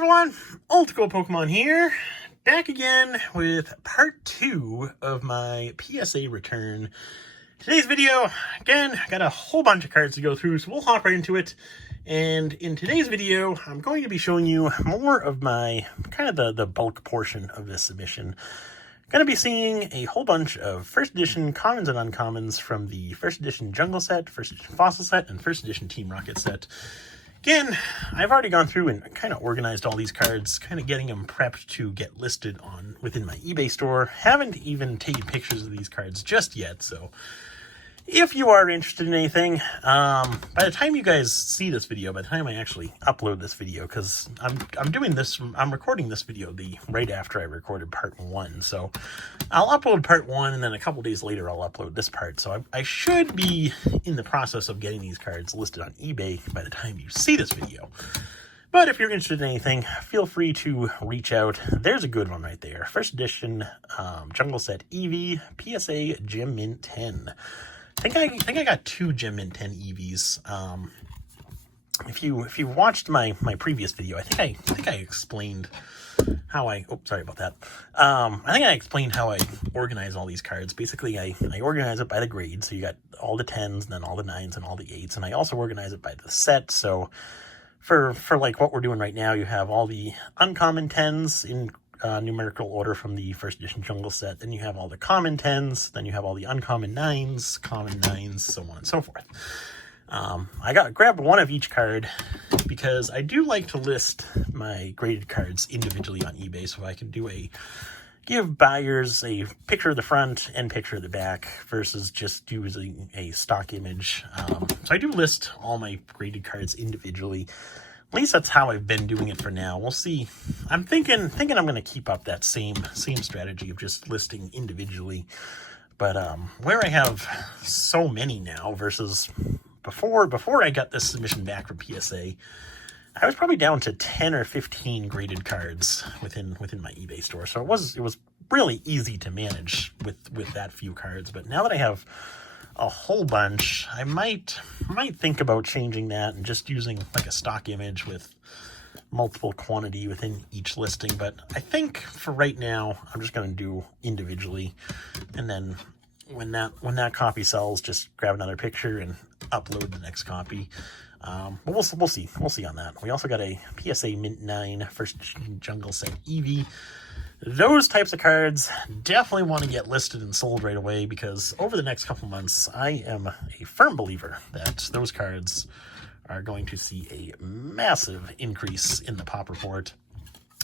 everyone, Ultico Pokemon here, back again with part 2 of my PSA return. Today's video, again, I got a whole bunch of cards to go through, so we'll hop right into it. And in today's video, I'm going to be showing you more of my, kind of the bulk portion of this submission. Going to be seeing a whole bunch of first edition commons and uncommons from the first edition Jungle set, first edition Fossil set, and first edition Team Rocket set. Again, I've already gone through and kind of organized all these cards, kind of getting them prepped to get listed on within my eBay store. Haven't even taken pictures of these cards just yet, so if you are interested in anything, by the time you guys see this video, by the time I actually upload this video, because I'm recording this video right after I recorded part 1, so I'll upload part 1, and then a couple days later I'll upload this part, so I should be in the process of getting these cards listed on eBay by the time you see this video. But if you're interested in anything, feel free to reach out. There's a good one right there. First edition Jungle Set Eevee PSA Gem Mint 10. I think I got 2 Gem Mint 10 EVs. If you watched my previous video, I think I explained how I sorry about that. I think I explained how I organize all these cards. Basically, I organize it by the grade, so you got all the 10s, and then all the 9s, and all the 8s, and I also organize it by the set. So for like what we're doing right now, you have all the uncommon 10s in numerical order from the first edition Jungle set. Then you have all the common 10s. Then you have all the uncommon 9s, common 9s, so on and so forth. I grabbed one of each card because I do like to list my graded cards individually on eBay, so I can give buyers a picture of the front and picture of the back versus just using a stock image. So I do list all my graded cards individually. At least that's how I've been doing it for now. We'll see. I'm thinking I'm going to keep up that same strategy of just listing individually. But where I have so many now versus before I got this submission back from PSA, I was probably down to 10 or 15 graded cards within my eBay store. So it was really easy to manage with that few cards. But now that I have a whole bunch, I might think about changing that and just using like a stock image with multiple quantity within each listing. But I think for right now, I'm just going to do individually, and then when that copy sells, just grab another picture and upload the next copy. But we'll see on that. We also got a PSA Mint 9 first Jungle Set Eevee. Those types of cards definitely want to get listed and sold right away, because over the next couple months, I am a firm believer that those cards are going to see a massive increase in the pop report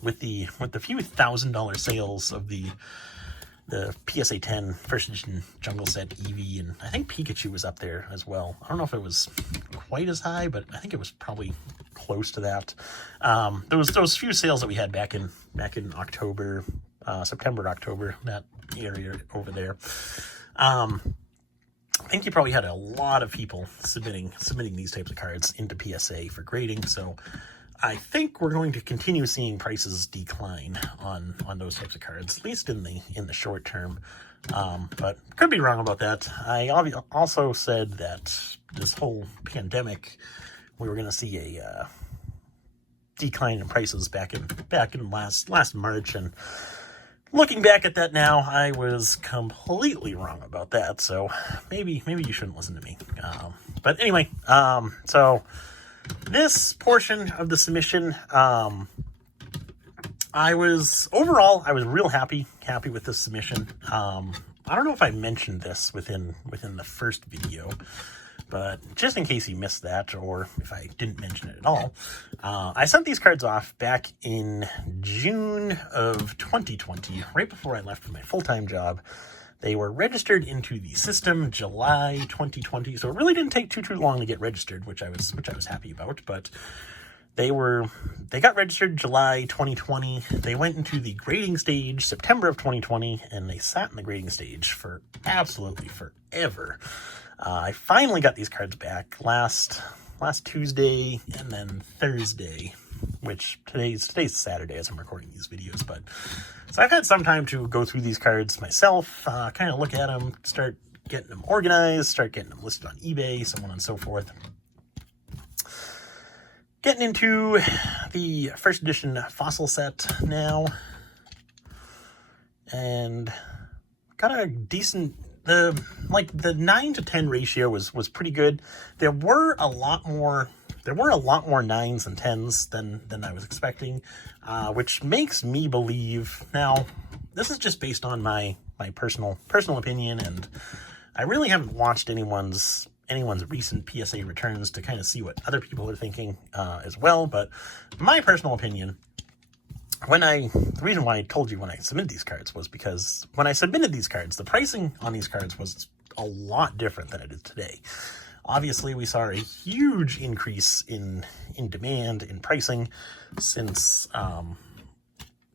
with the few $1,000 sales of the PSA 10 first edition Jungle Set Eevee, and I think Pikachu was up there as well. I don't know if it was quite as high, but I think it was probably close to that. Those few sales that we had back in October, September, October, that area over there. I think you probably had a lot of people submitting these types of cards into PSA for grading, so I think we're going to continue seeing prices decline on those types of cards, at least in the short term. But could be wrong about that. I also said that this whole pandemic, we were going to see a decline in prices back in last March, and looking back at that now, I was completely wrong about that. So maybe you shouldn't listen to me. But anyway, so this portion of the submission, I was real happy with this submission. I don't know if I mentioned this within the first video, but just in case you missed that, or if I didn't mention it at all, I sent these cards off back in June of 2020, right before I left for my full-time job. They were registered into the system July 2020, so it really didn't take too long to get registered, which I was happy about. But they got registered July 2020. They went into the grading stage September of 2020, and they sat in the grading stage for absolutely forever. I finally got these cards back last Tuesday and then Thursday, which today's Saturday as I'm recording these videos. But so I've had some time to go through these cards myself, kind of look at them, start getting them organized, start getting them listed on eBay, so on and so forth. Getting into the first edition fossil set now, and got a decent, the 9 to 10 ratio was pretty good. There were a lot more 9s and 10s than I was expecting, which makes me believe. Now, this is just based on my personal opinion, and I really haven't watched anyone's recent PSA returns to kind of see what other people are thinking as well. But my personal opinion, the reason why I told you when I submitted these cards was because when I submitted these cards, the pricing on these cards was a lot different than it is today. Obviously, we saw a huge increase in demand, in pricing, since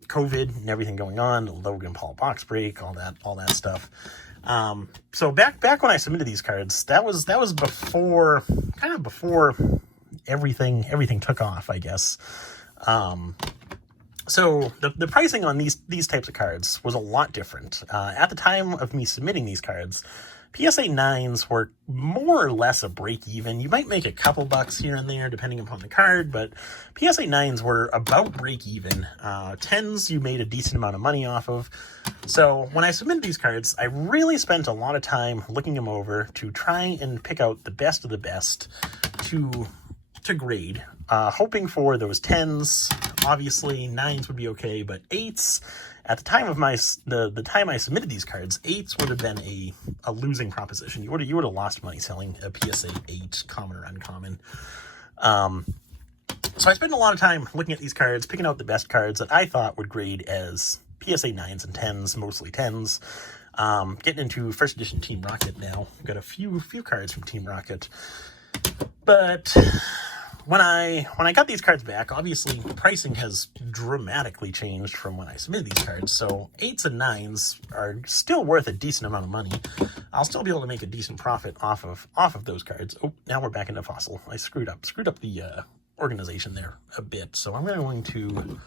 COVID and everything going on, the Logan Paul box break, all that stuff. So back when I submitted these cards, that was before everything took off, I guess. So the pricing on these types of cards was a lot different. At the time of me submitting these cards, PSA 9s were more or less a break even. You might make a couple bucks here and there depending upon the card, but PSA 9s were about break even. 10s you made a decent amount of money off of. So when I submitted these cards, I really spent a lot of time looking them over to try and pick out the best of the best to grade, hoping for those 10s. Obviously 9s would be okay, but 8s, at the time of the time I submitted these cards, 8s would have been a losing proposition. You would have lost money selling a PSA 8 common or uncommon. So I spent a lot of time looking at these cards, picking out the best cards that I thought would grade as PSA 9s and 10s, mostly 10s. Getting into first edition Team Rocket now. I've got a few cards from Team Rocket. But when I got these cards back, obviously pricing has dramatically changed from when I submitted these cards. So 8s and 9s are still worth a decent amount of money. I'll still be able to make a decent profit off of those cards. Oh, now we're back into fossil. I screwed up the organization there a bit. So I'm going to,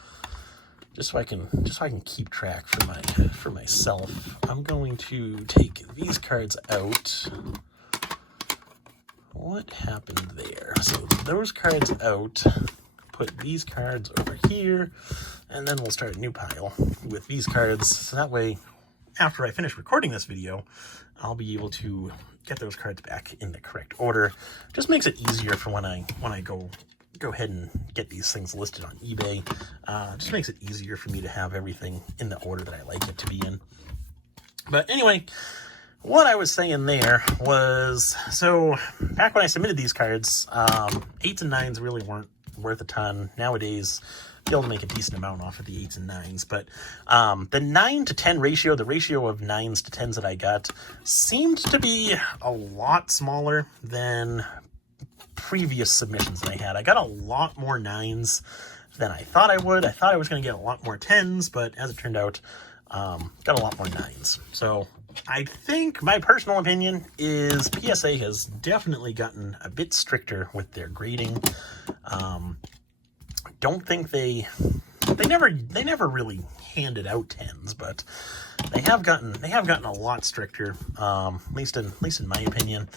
just so I can keep track for myself, I'm going to take these cards out. What happened there? So those cards out, put these cards over here, and then we'll start a new pile with these cards. So that way, after I finish recording this video, I'll be able to get those cards back in the correct order. Just makes it easier for when I go ahead and get these things listed on eBay. Just makes it easier for me to have everything in the order that I like it to be in. But anyway, what I was saying there was, so back when I submitted these cards, 8s and 9s really weren't worth a ton. Nowadays, be able to make a decent amount off of the 8s and 9s, but the 9 to 10 ratio, the ratio of 9s to 10s that I got, seemed to be a lot smaller than previous submissions that I had. I got a lot more 9s than I thought I would. I thought I was going to get a lot more 10s, but as it turned out, got a lot more 9s. So I think my personal opinion is PSA has definitely gotten a bit stricter with their grading. Don't think they never really handed out 10s, but they have gotten a lot stricter, at least in my opinion.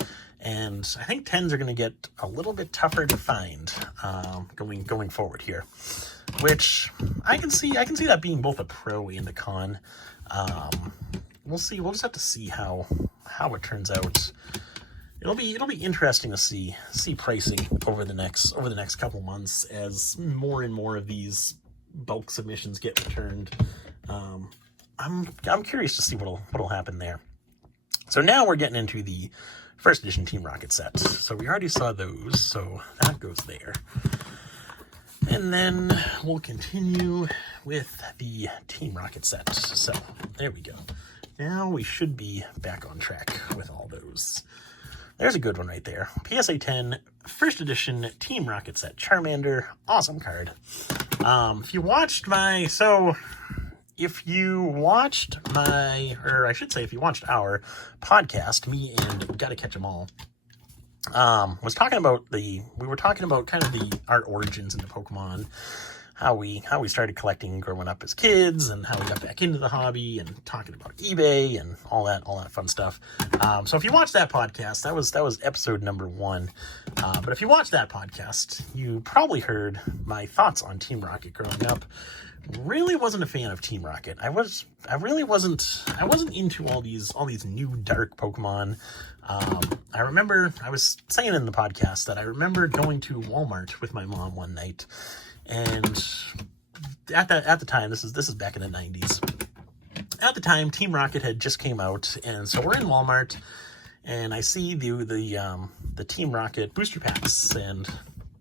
And I think 10s are going to get a little bit tougher to find going forward here, which I can see that being both a pro and a con. We'll see. We'll just have to see how it turns out. It'll be interesting to see pricing over the next couple months as more and more of these bulk submissions get returned. I'm curious to see what'll happen there. So now we're getting into the first edition Team Rocket set. So we already saw those, so that goes there. And then we'll continue with the Team Rocket set. So there we go. Now we should be back on track with all those. There's a good one right there. PSA 10 first edition Team Rocket set Charmander. Awesome card. If you watched our podcast, me and Gotta Catch 'Em All, we were talking about kind of our origins into Pokemon, how we started collecting growing up as kids, and how we got back into the hobby, and talking about eBay and all that fun stuff. So if you watch that podcast, that was episode number 1. But if you watch that podcast, you probably heard my thoughts on Team Rocket growing up. Really wasn't a fan of Team Rocket. I wasn't into all these new dark Pokemon. I remember I was saying in the podcast that I remember going to Walmart with my mom one night, and at the time, this is back in the 90s. At the time, Team Rocket had just came out, and so we're in Walmart, and I see the Team Rocket booster packs, and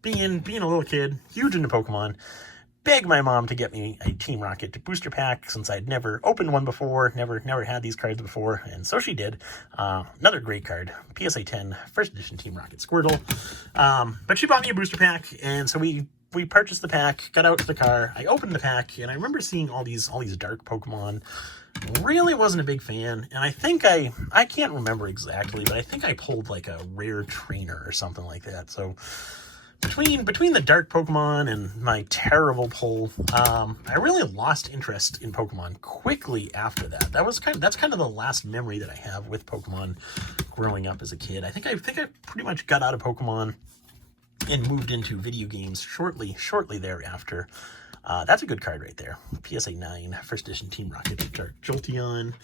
being a little kid, huge into Pokemon, begged my mom to get me a Team Rocket booster pack since I'd never opened one before, never had these cards before, and so she did. Another great card, PSA 10, first edition Team Rocket Squirtle. But she bought me a booster pack, and so we purchased the pack, got out to the car, I opened the pack, and I remember seeing all these dark Pokemon. Really wasn't a big fan, and I think I can't remember exactly, but I think I pulled like a rare trainer or something like that. So between the dark Pokemon and my terrible pull, I really lost interest in Pokemon quickly after that. That's kind of the last memory that I have with Pokemon growing up as a kid. I think I pretty much got out of Pokemon and moved into video games shortly thereafter. That's a good card right there. PSA 9, first edition Team Rocket Dark Jolteon.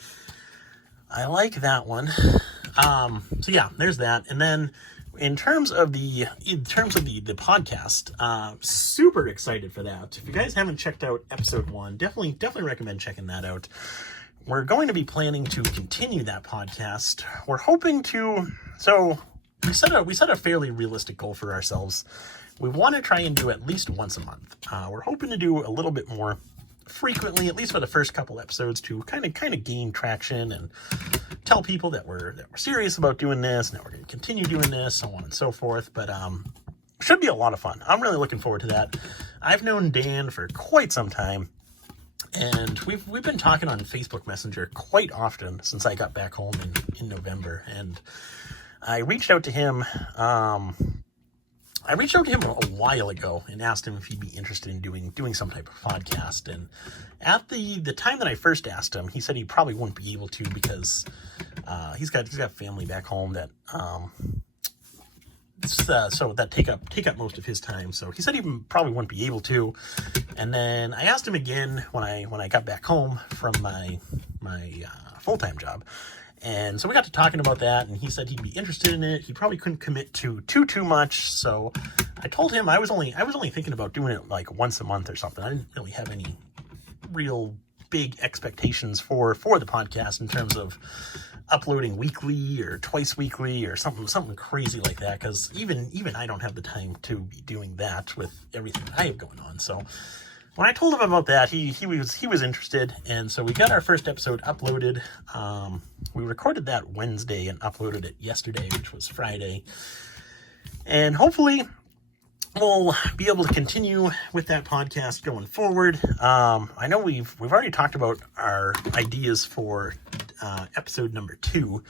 I like that one. So yeah, there's that. And then in terms of the podcast, super excited for that. If you guys haven't checked out episode 1, definitely recommend checking that out. We're going to be planning to continue that podcast. We're hoping to, so we set a fairly realistic goal for ourselves. We want to try and do at least once a month. We're hoping to do a little bit more frequently, at least for the first couple episodes, to kind of gain traction and tell people that we're serious about doing this, and that we're going to continue doing this, so on and so forth. But should be a lot of fun. I'm really looking forward to that. I've known Dan for quite some time, and we've been talking on Facebook Messenger quite often since I got back home in November, and I reached out to him. I reached out to him a while ago and asked him if he'd be interested in doing some type of podcast. And at the time that I first asked him, he said he probably wouldn't be able to because he's got family back home that so that take up most of his time. So he said he probably wouldn't be able to. And then I asked him again when I got back home from my full-time job. And so we got to talking about that, and he said he'd be interested in it. He probably couldn't commit to too much. So I told him I was only thinking about doing it like once a month or something. I didn't really have any real big expectations for the podcast in terms of uploading weekly or twice weekly or something crazy like that, because even I don't have the time to be doing that with everything that I have going on. So when I told him about that, he was interested, and so we got our first episode uploaded. We recorded that Wednesday and uploaded it yesterday, which was Friday. And hopefully we'll be able to continue with that podcast going forward. I know we've already talked about our ideas for episode number 2.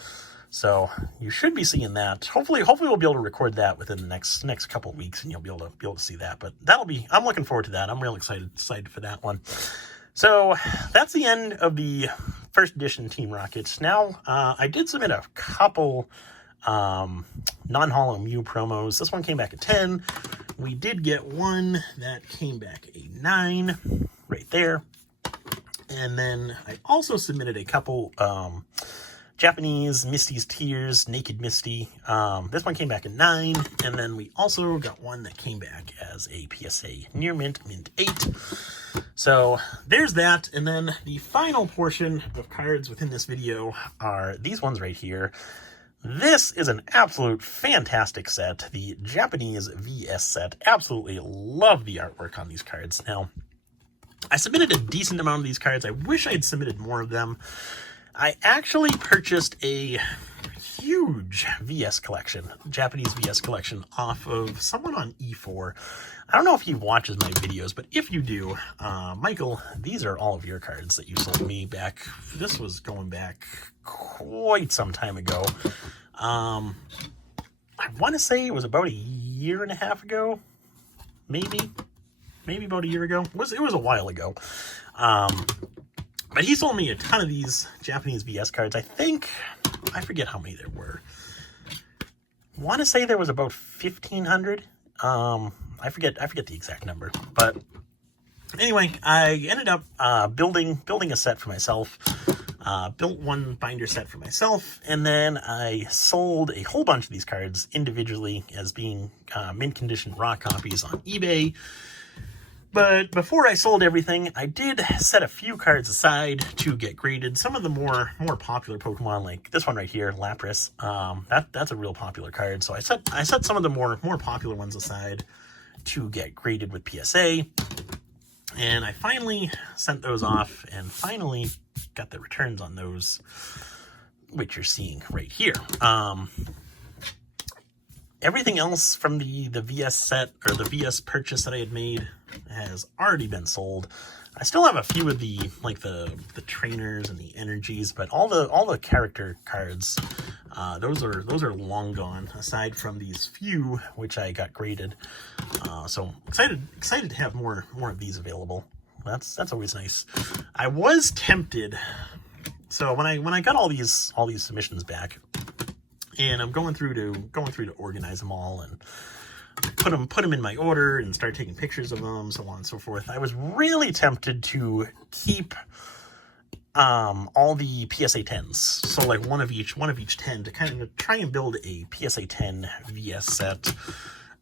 So you should be seeing that. Hopefully we'll be able to record that within the next couple of weeks, and you'll be able to see that. But I'm looking forward to that. I'm real excited for that one. So that's the end of the first edition Team Rockets. Now, I did submit a couple non-holo Mew promos. This one came back a 10. We did get one that came back a 9 right there. And then I also submitted a couple Japanese Misty's Tears, Naked Misty. This one came back a 9, and then we also got one that came back as a PSA Near Mint 8. So there's that, and then the final portion of cards within this video are these ones right here. This is an absolute fantastic set, the Japanese VS set. Absolutely love the artwork on these cards. Now, I submitted a decent amount of these cards. I wish I had submitted more of them. I actually purchased a huge VS collection, Japanese VS collection, off of someone on E4. I don't know if he watches my videos, but if you do, Michael, these are all of your cards that you sold me back. This was going back quite some time ago. I want to say it was about a year and a half ago, maybe. maybe about a year ago. It was a while ago. But he sold me a ton of these Japanese VS cards. I forget how many there were. I want to say there was about 1,500. I forget the exact number, but anyway, I ended up building a set for myself. Built one binder set for myself, and then I sold a whole bunch of these cards individually as being mint condition raw copies on eBay. But before I sold everything, I did set a few cards aside to get graded. Some of the more popular Pokemon, like this one right here, Lapras, that's a real popular card. So I set some of the more popular ones aside to get graded with PSA. And I finally sent those off and finally got the returns on those, which you're seeing right here. Everything else from the VS set, or the VS purchase that I had made, has already been sold. I still have a few of the trainers and the energies, but all the character cards, those are long gone. Aside from these few which I got graded, so excited to have more of these available. That's always nice. I was tempted. So when I got all these submissions back, and I'm going through to organize them all and put them in my order and start taking pictures of them, so on and so forth. I was really tempted to keep all the PSA 10s, so like one of each 10, to kind of try and build a PSA 10 VS set.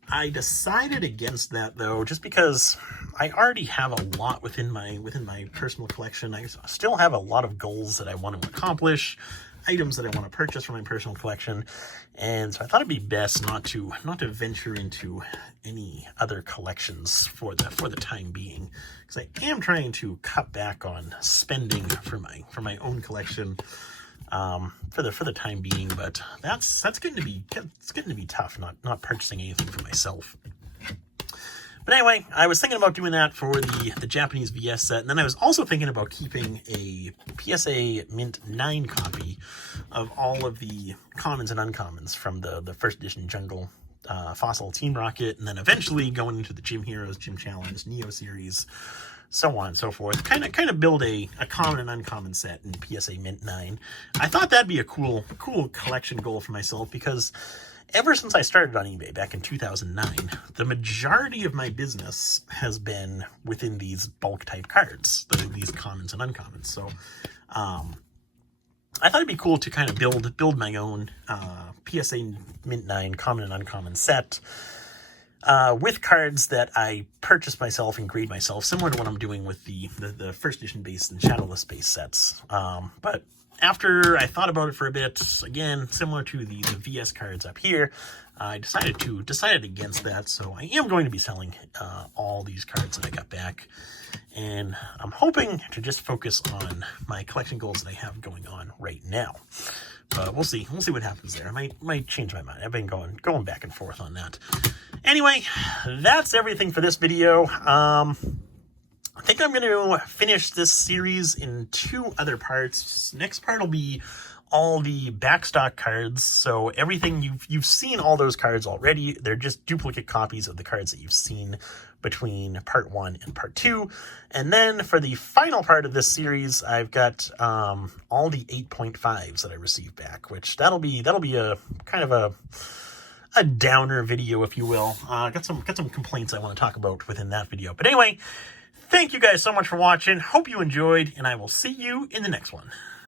I decided against that though, just because I already have a lot within my personal collection. I still have a lot of goals that I want to accomplish, items that I want to purchase from my personal collection, and so I thought it'd be best not to venture into any other collections for the time being, because I am trying to cut back on spending for my own collection for the time being. But that's getting to be tough, not purchasing anything for myself. But anyway, I was thinking about doing that for the Japanese VS set, and then I was also thinking about keeping a PSA Mint 9 copy of all of the commons and uncommons from the first edition Jungle, Fossil, Team Rocket, and then eventually going into the Gym Heroes, Gym Challenge, Neo series, so on and so forth. Kind of build a common and uncommon set in PSA Mint 9. I thought that'd be a cool collection goal for myself, because ever since I started on eBay back in 2009, the majority of my business has been within these bulk type cards, these commons and uncommons. So I thought it'd be cool to kind of build my own PSA Mint 9 common and uncommon set with cards that I purchased myself and grade myself, similar to what I'm doing with the first edition base and Shadowless base sets. But after I thought about it for a bit, again, similar to the VS cards up here, I decided against that. So I am going to be selling all these cards that I got back, and I'm hoping to just focus on my collection goals that I have going on right now. But we'll see what happens there. I might change my mind. I've been going back and forth on that. Anyway, that's everything for this video. I think I'm going to finish this series in 2 other parts. Next part will be all the backstock cards. So everything you've seen all those cards already. They're just duplicate copies of the cards that you've seen between part 1 and part 2. And then for the final part of this series, I've got all the 8.5s that I received back, which that'll be a kind of a downer video, if you will. Got some complaints I want to talk about within that video. But anyway, thank you guys so much for watching. Hope you enjoyed, and I will see you in the next one.